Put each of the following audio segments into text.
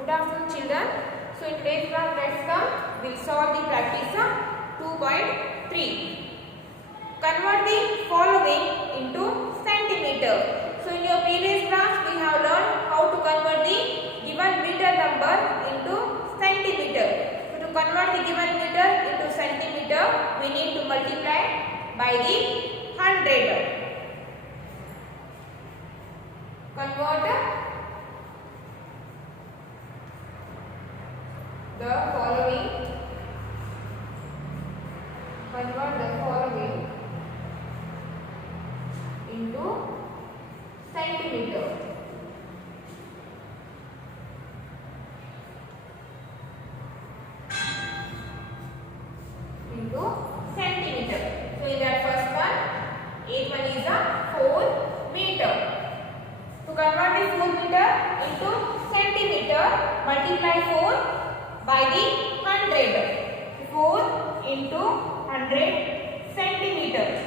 Good afternoon, children. So in today's class, let's come. We'll solve the practice 2.3. Convert the following into centimeter. So in your previous class, we have learned how to convert the given meter number into centimeter. So to convert the given meter into centimeter, we need to multiply by the 100. Convert the following into centimeter. So in that first one, 8 one is a 4 meter. To convert the 4 meter into centimeter, multiply 4 by the 100. 4 into 100 centimeters.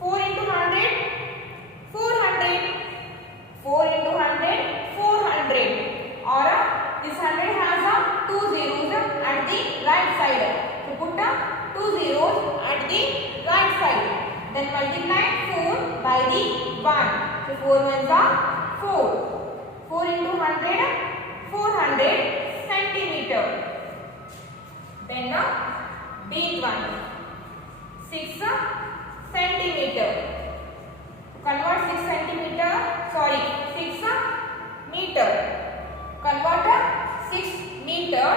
4 into 100, 400. 4 into 100, 400. Or this 100 has a 2 zeros at the right side. So put 2 zeros at the right side. Then multiply 4 by the 1. So 4 ones are 4. 4 into 100, 400 centimeter. Then big one, 6 centimeter. Convert 6 centimeter, 6 meter. Convert 6 meter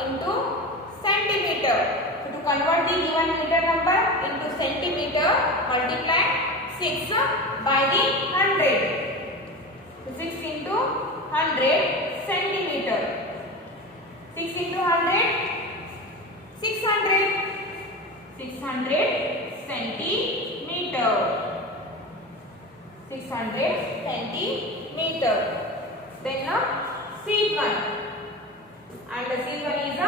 into centimeter. So to convert the given meter number into centimeter, multiply 6 by the 100. So 6 into 100 centimeter. 6 into 100, 600. 600 centimeter. 600 centimeter. Then seed one. And the seed one is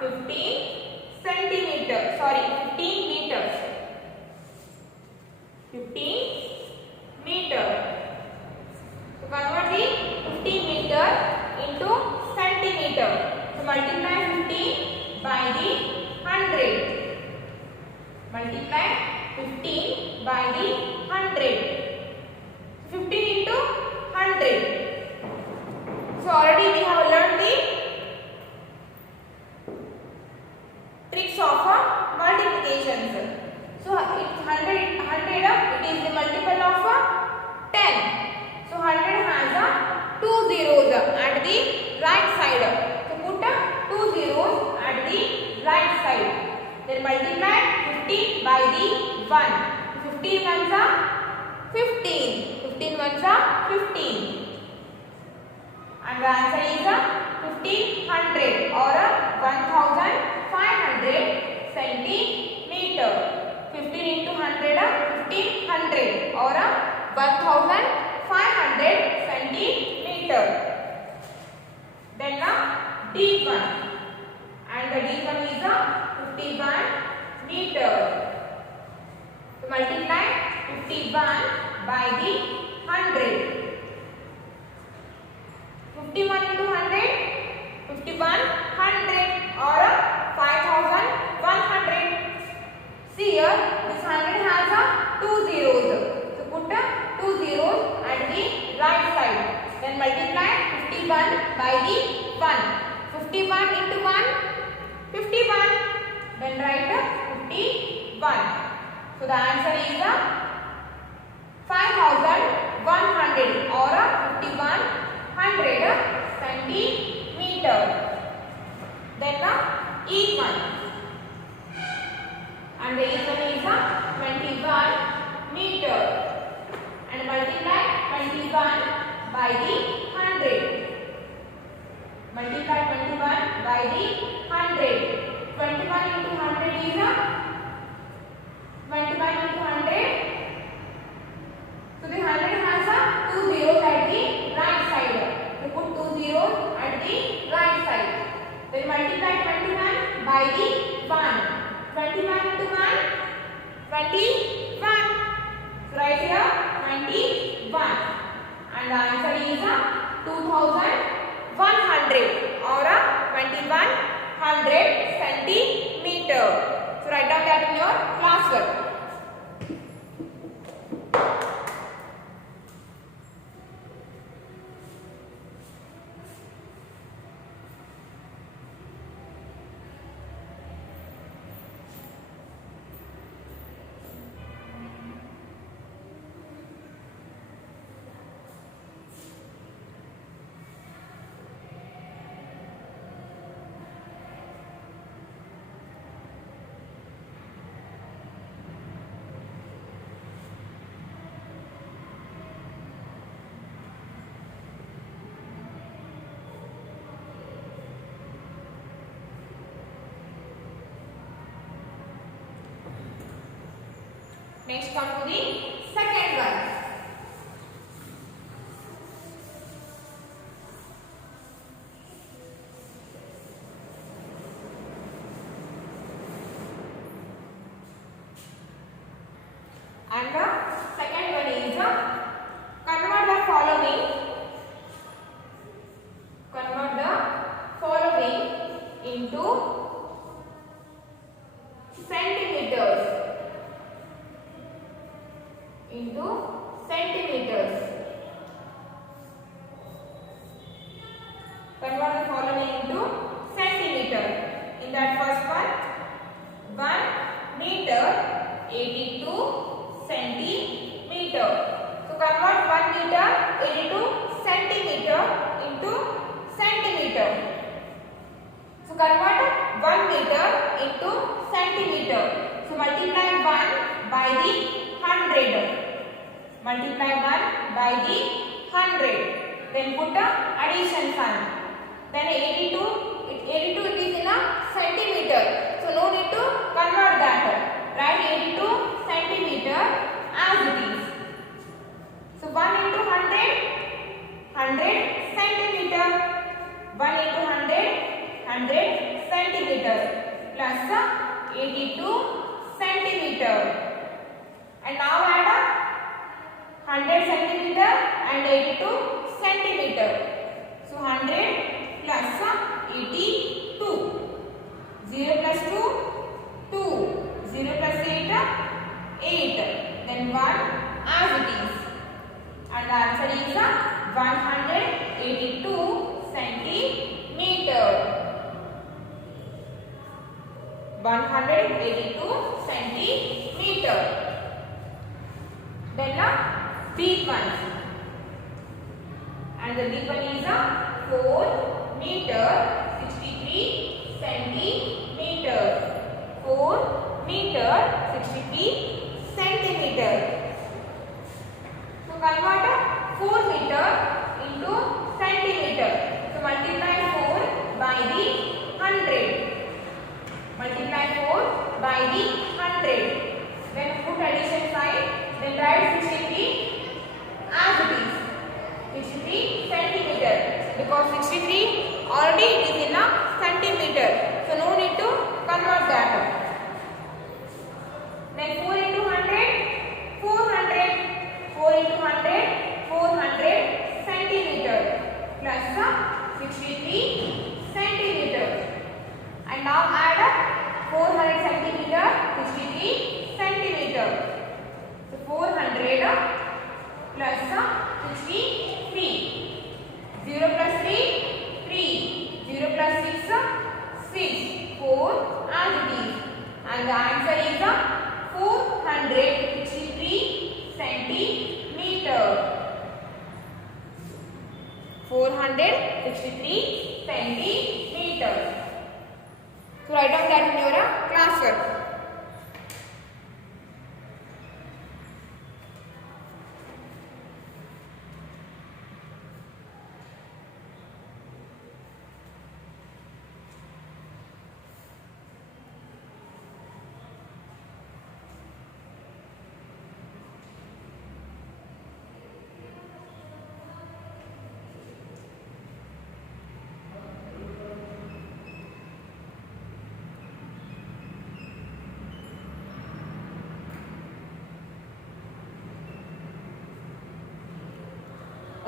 15 centimeter. 15 meters. 15 meter. To convert the 15 meter into centimeter. So multiply 15 by the 100. Multiply 15 by the 100. 15 into 100. So already we have learned the tricks of multiplications. So it's 100, it is the multiple of 10. So 100 has 2 zeros at the right side. So put 2 zeros at the right side. Then multiply 15 by the 1. 15 ones are 15. 15 ones are 15. And the answer is 1500 or 1500 centimeter. 15 into 100, 1500 or 1500 centimeter. Then deep one. And the deep one is 51 meter. To multiply 51 by the 100. 51 into 100, 5100 or 5100. See here, this 100 has 2 zeros. So put 2 zeros at the right side. Then multiply 51 by the 1. 51 into 1, 51. Then write 51. So the answer is 5100 or 5100 centimeter. Then each one. And the each one is 21 meter. And multiply 21 by the 100. Multiply 21 by the 100. 21 into 100 is 21 into 100. So the 100 has 2 zeros at the right side. So put 2 zeros at the right side. Then multiply 21 by the 1. 21 into 1, 21. So right here 21. And the answer is 2100 100 or 2100 centimeter. So write down that in your classwork. Next come to the second one. And the second one is convert the following into centimeters. Convert the following into centimeter. In that first one, 1 meter 82 centimeter. So convert 1 meter 82 centimeter into centimeter. So convert 1 meter into centimeter. So multiply 1 by the 100. Multiply 1 by the 100. Then put the addition sign. Then 82 it is in a centimeter. So no need to convert that. Write 82 centimeter as it is. So 1 into 100 centimeter. 1 into 100 centimeter plus 82 centimeter. And now add 100 centimeter and 82 centimeter. So 100 plus 82. 0 plus 2, 2. 0 plus 8, 8. Then 1 as it is. And the answer is 182 centimeter. 182 centimeter. Then deep one. And the deep one is 4 meter 63 centimeter. 4 meter 63 centimeter. So convert 4 meter into centimeter. So multiply 4 by the 100. Multiply 4 by the 100. Then put addition sign. Then write 63 as it is. 63 centimeter. Because 63 already it is in a centimeter. So no need to convert that. Then 4 into 100, 400. 4 into 100, 400 centimeter plus 63 centimeter. And now add 400 centimeter, 63 centimeter. So 400 plus 63. 0 plus 3, 3. 0 plus 6, 6. 4 as it is. And the answer is 463 centimeter. 463 centimeter. So write down that in your classwork.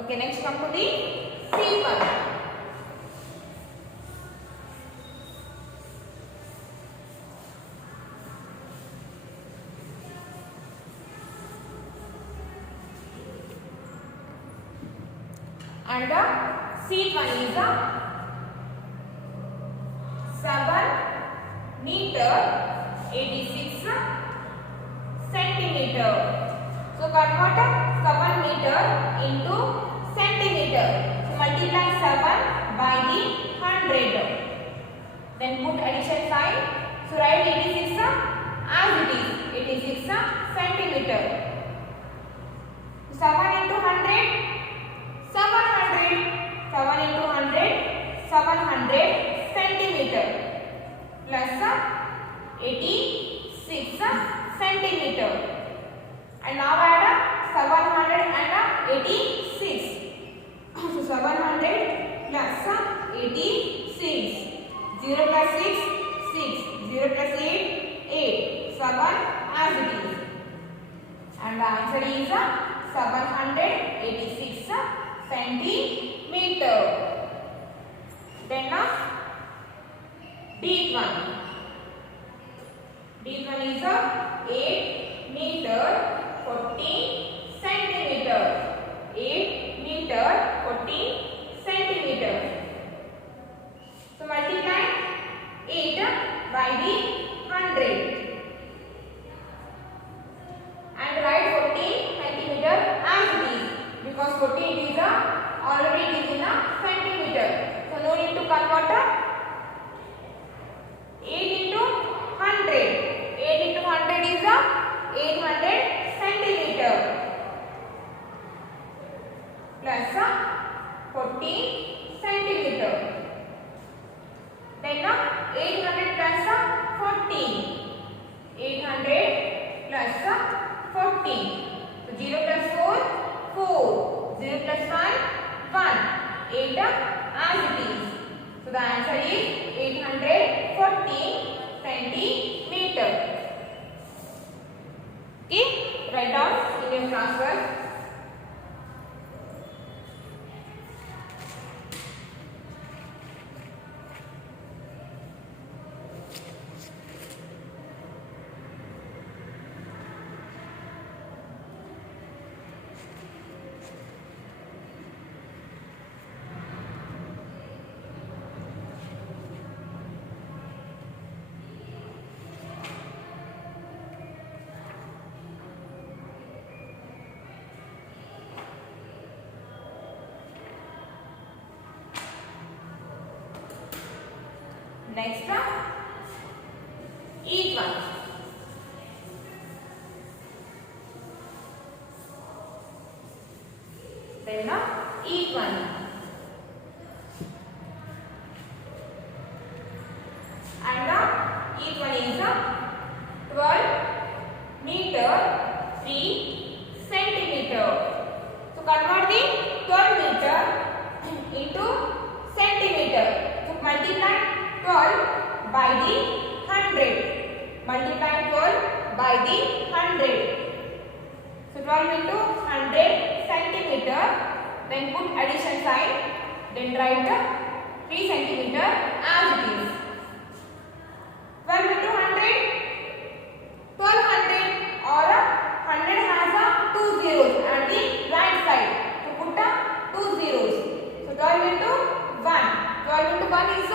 Okay, next come to the C1. and the seat one is a 7 meter 86 centimeter. So convert 7 meter into centimeter. So multiply 7 by the 100. Then put addition sign. So write 86 as it is. 86 centimeter. 7 into 100. 700. 7 into 100. 700 centimeter. Plus 86 centimeter. And now add 786. So 700 plus 86. 0 plus 6, 6. 0 plus 8, 8. 7 as it is. And the answer is 786 centimeter. Then deep one. Deep one is 8 meter 14 centimeter. 8 meter 14 centimeter. So multiply 8 by the 100 and write 14 centimeter as it is, because 14 is already it is in a centimeter. So no need to convert 8 into 100. 8 into 100 is 800 centimeter plus 14 centimeter. Then 800 plus 14. 800 plus 14. So 0 plus 4, 4. 0 plus 1, 1. 8 as it is. So the answer is 814 centimeter. Okay, write down in your class work. Next each one. Then each one. And each one is 12 meter 3 centimeter. So convert the 12 meter into centimeter. So multiply 12 by the 100. Multiply 12 by the 100. So 12 into 100 centimeter. Then put addition sign. Then write 3 centimeter as it is. 12 into 100. 1200 or 100 has 2 zeros at the right side. So put 2 zeros. So 12 into 1. 12 into 1 is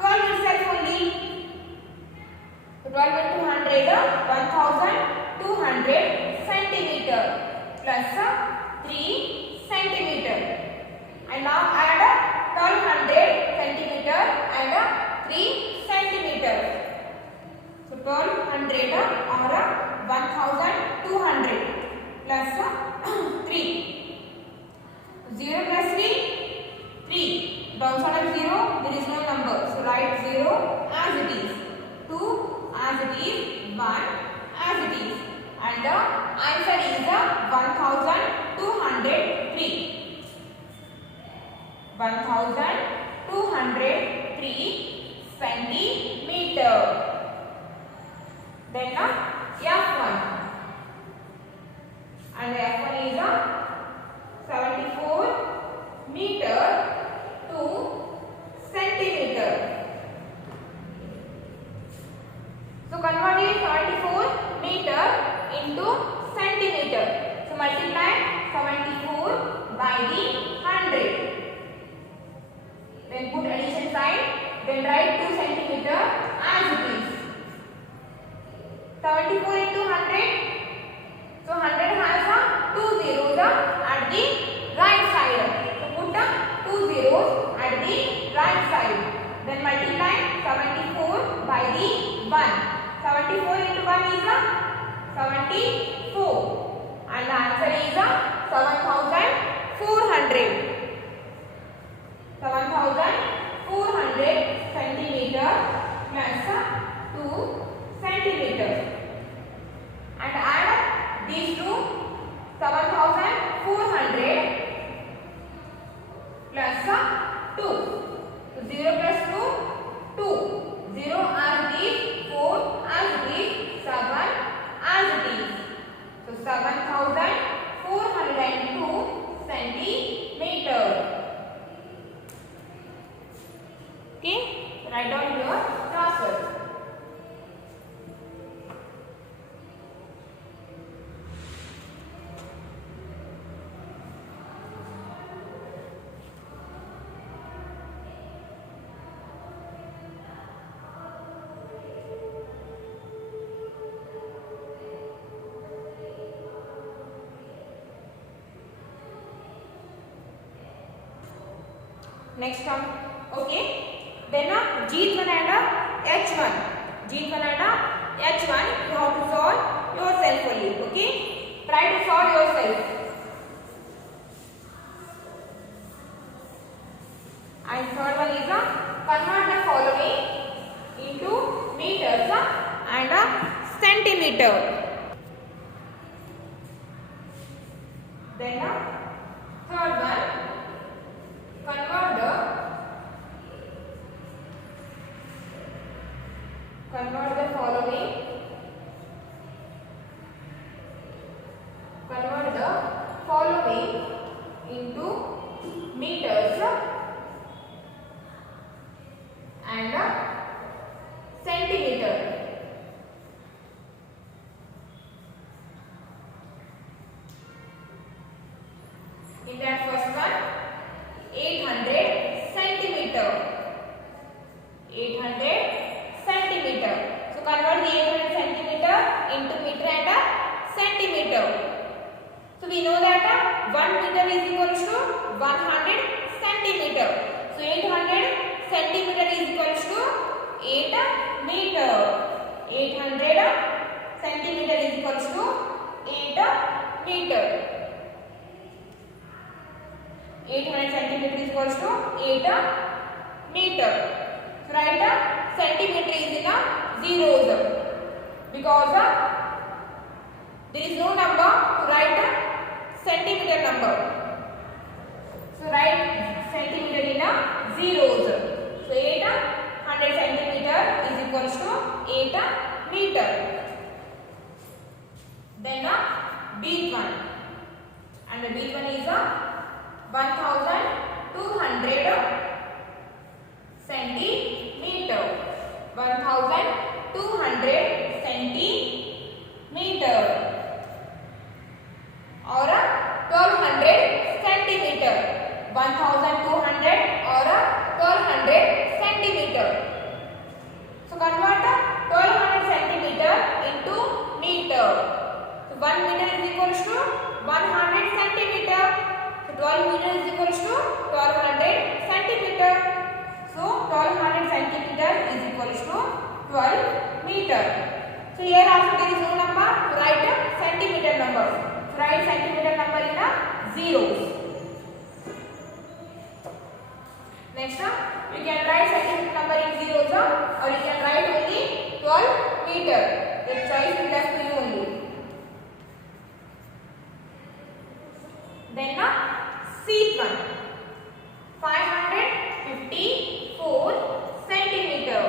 12 itself only. So 12 into 100, 1200 centimeter plus 3 centimeter. And now add 1200 centimeter and 3 centimeter. So 1200 or 1200 plus 3. 0 plus 3, 3. Downside of 0, there is no number. So write 0 as it is. 2 as it is. 1 as it is. And the answer is 1203. 1203 centimeter. Then F1. And the F1 is 74 meter 2 centimeter. So convert the 74 meter into centimeter. So multiply 74 by the 100. Then write 2 centimeter as it is. 74 into 100. So 100 has a 2 zeros at the right side. So put 2 zeros at the right side. Then multiply 74 by the 1. 74 into 1 is 74. And the answer is 7,400. 7,400 centimeter plus 2 centimeters. And add these two. 7,400 plus 2. So 0 plus 2, 2. 0 as it is, 4 as it is, 7 as it is. So 7,402 centimeters. Okay, write down your answer. Next term, okay. Then G1 and H1. G1 and H1 you have to solve yourself only. Okay. Try to solve yourself. And third one is convert the following into meters and centimeter. Then third one, convert the following. Convert the following into meters and centimeter. In that first one, 800 centimeter. 800 centimeter. So convert the 800 centimeter into meter and centimeter. So we know that 1 meter is equal to 100 centimeter. So 800 centimeter is equal to 8 meter. 800 centimeter is equal to 8 meter. 800 centimeter is equal to 8 meter. So write centimeter is in zeros because there is no number to write centimeter number. So write centimeter in zeros. So 800 centimeter is equal to 8 meter. Then B1 and the B1 is 1,200 centimeter. 1,200 centimeter or 1,200 centimeter. 1,200 or 1,200 centimeter. So convert 1,200 centimeter into meter. So 1 meter is equal to 100 centimeter. So 12 meter is equal to 1,200 centimeter. So 1,200 centimeter is equal to 12 meter. So here also there is no number to write centimeter number. So write centimeter number in zeros. Next you can write centimeter number in zeros or you can write only 12 meter. The choice is left to you only. Then C1 554 centimeter.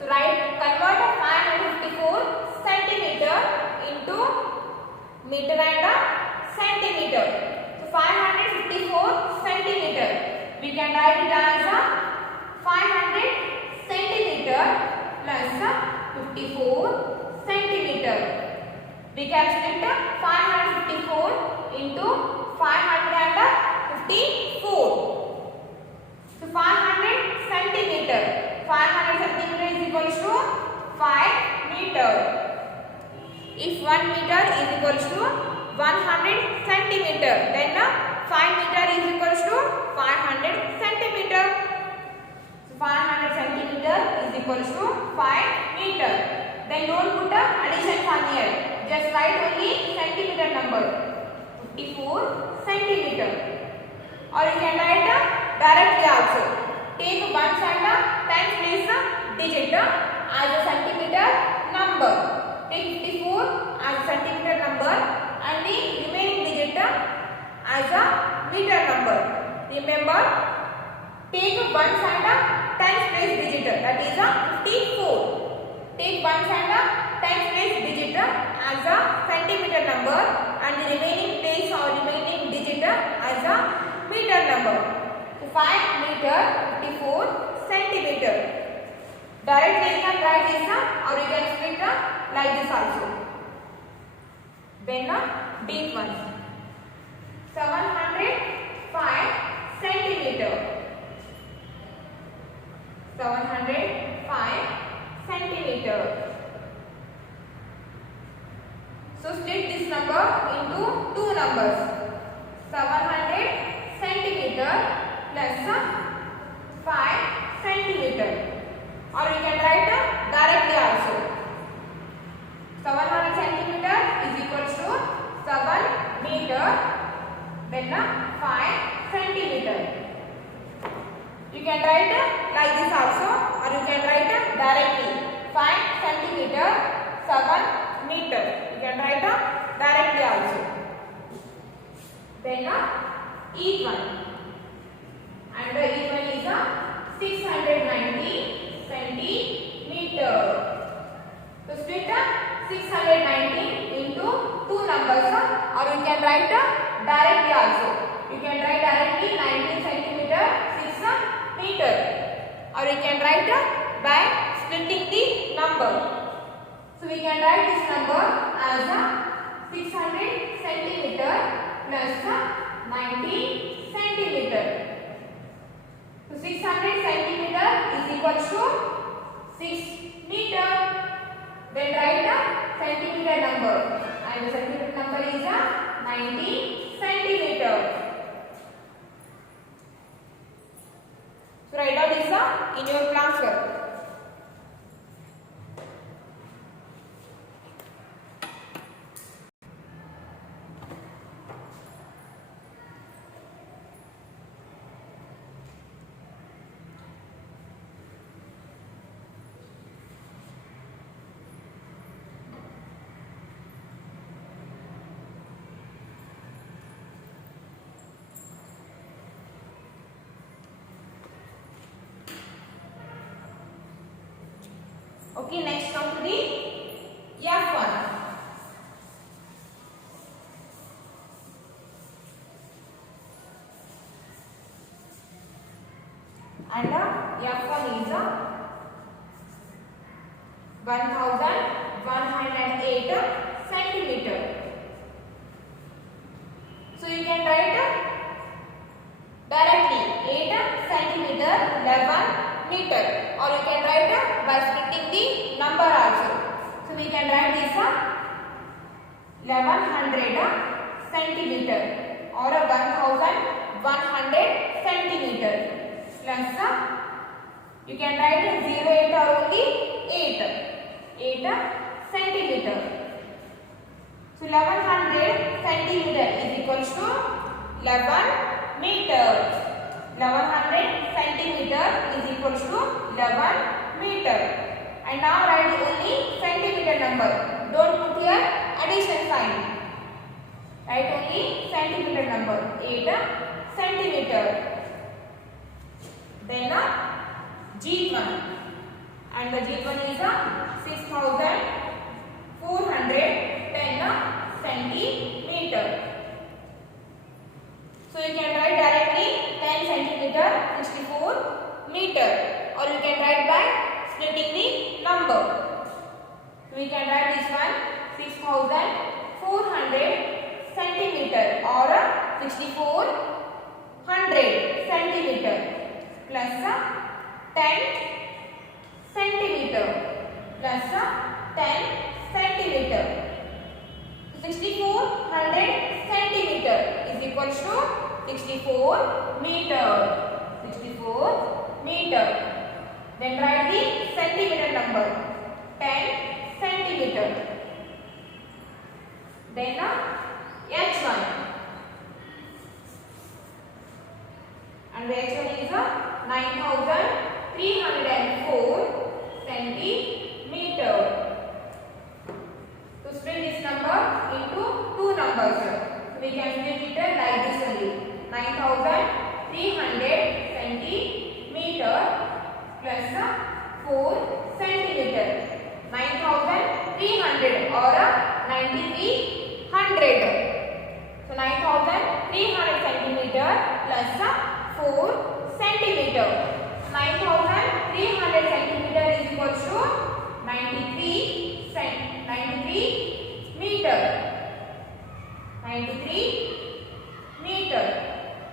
So write convert 554 centimeter into meter and centimeter. So 554 centimeter. We can write it as 500 centimeter plus 54 centimeter. We can split 554 into 554. So 500 centimeter. 500 1 meter is equals to 100 centimeter. Then 5 meter is equals to 500 centimeter. So 500 centimeter is equals to 5 meter. Then don't put a addition sign here. Just write only centimeter number. 54 centimeter. Or you can write directly also. Take 1 and 10 place digit as a centimeter number. Take 54 as a centimeter number and the remaining digit as a meter number. Remember, take 1 and 10 place digit, that is 54. Take 1 and 10 place digit as a centimeter number and the remaining place or remaining digit as a meter number. So 5 meter 54 centimeter. Directly you can write this or you can split like this also. Then deep one. 705 centimeter. 705 centimeter. So split this number into two numbers. 700 centimeter plus 5 centimeter. Or you can write directly also. 700 centimeter is equals to 7 meter, then 5 centimeter. You can write like this also, or you can write directly 5 centimeter 7 meter. You can write directly also. Then each one, and each one is 690 centimeter. So split 690 into two numbers, or you can write directly also. You can write directly 19 centimeter 6 meter, or you can write by splitting the number. So we can write this number as 600 centimeter plus 90 centimeter. So 600 centimeter is equal to 6 meter. Then write the centimeter number, and the centimeter number is 90 centimeter. So write down this in your classwork. Okay, next come to the F1. And F1 is 1108 centimeter. So you can write directly 8 centimeter 11 meter, or you can write by splitting the number also. So we can write this 1100 centimeter or 1100 centimeter plus you can write 08 or only 8 centimeter. So 1100 centimeter is equals to 11 meters. 1100 centimeter is equals to 11 meter. And now write only centimeter number. Don't put here addition sign. Write only centimeter number. 8 centimeter. Then G1. And the G1 is 6410 centimeter. So you can write directly 10 centimeter 64 meter, or you can write by splitting the number. So we can write this one 6400 centimeter or 6400 centimeter plus 10 centimeter plus 10 centimeter. 6400 centimeter is equal to 64 meter. 64 meter. Then write the centimeter number. 10 centimeter. Then H1. And the H1 is 9304 centimeter. To split this number into two numbers, so we can split it like this only. 9300 centimeter plus 4 centimeter. 9300 or 9300. So 9300 centimeter plus 4 centimeter. 9300 centimeter is equal to 93 meter. 93 meter.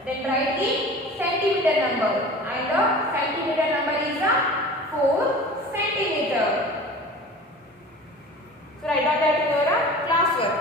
Then write the centimeter number, and the centimeter number is 4 centimeter. So write down that in your classwork.